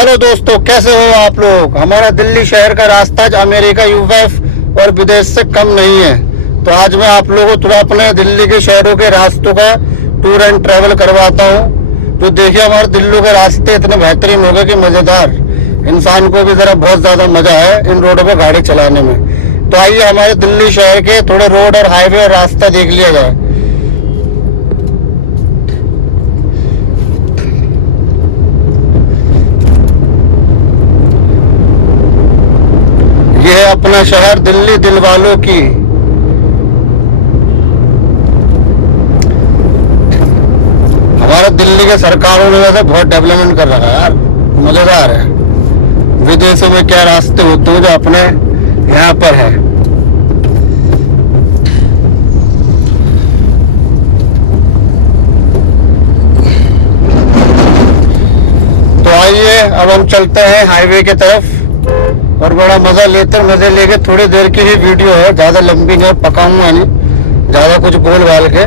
Hello दोस्तों, कैसे हो आप लोग। हमारा दिल्ली शहर का रास्ता अमेरिका, यूएस और विदेश से कम नहीं है। तो आज मैं आप लोगों को थोड़ा अपने दिल्ली के शहरों के रास्तों का टूर एंड ट्रैवल करवाता हूँ। तो देखिए, हमारे दिल्ली के रास्ते इतने बेहतरीन हो गए कि मज़ेदार, इंसान को भी ज़रा बहुत ज़्यादा मज़ा है इन रोडों पर गाड़ी चलाने में। तो आइए हमारे दिल्ली शहर के थोड़े रोड और हाईवे और रास्ता देख लिया जाए। ये है अपना शहर दिल्ली, दिल वालों की। हमारे दिल्ली के सरकारों ने वैसे बहुत डेवलपमेंट कर रखा है यार, मजेदार है। विदेशों में क्या रास्ते होते हैं जो अपने यहाँ पर है। तो आइए अब हम चलते हैं हाईवे की तरफ और बड़ा मजा लेते, मजे लेके। थोड़ी देर की ही वीडियो है, ज्यादा लंबी नहीं, पकाऊंगा नहीं ज्यादा कुछ बोल बाल के।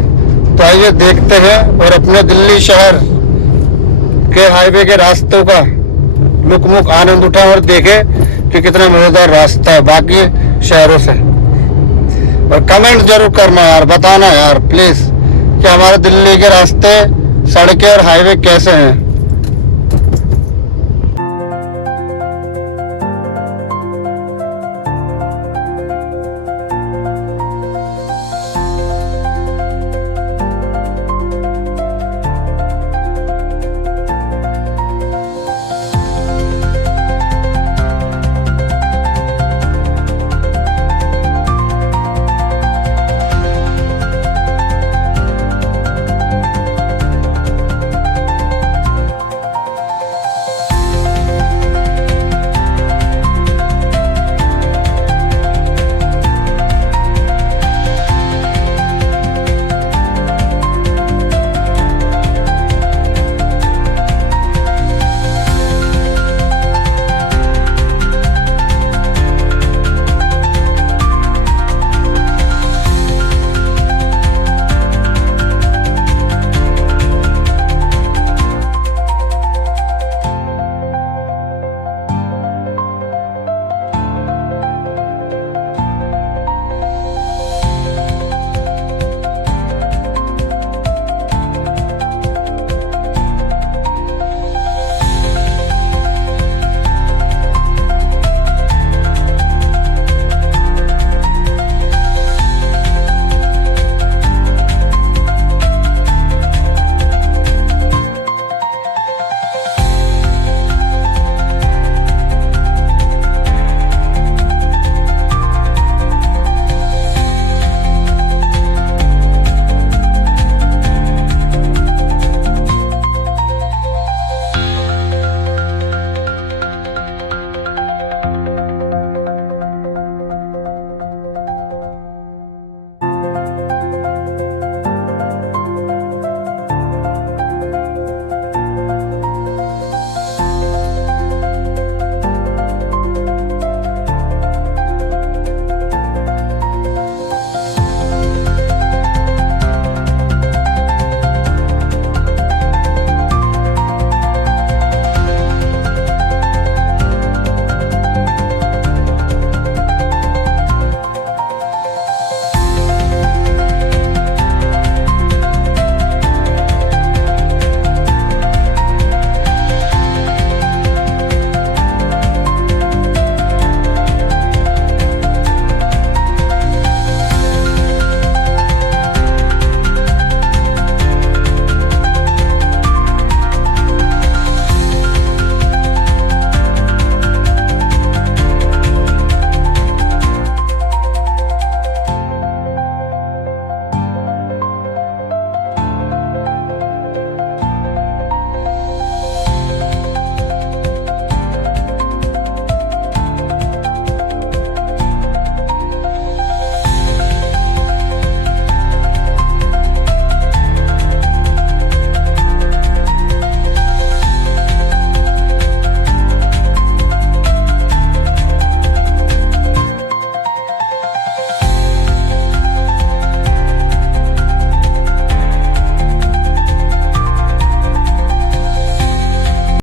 तो आइए देखते हैं और अपने दिल्ली शहर के हाईवे के रास्तों का लुकमुक आनंद उठाएं और देखें कि कितना मजेदार रास्ता है बाकी शहरों से। और कमेंट जरूर करना यार, बताना यार प्लीज कि हमारे दिल्ली के रास्ते, सड़कें और हाईवे कैसे हैं।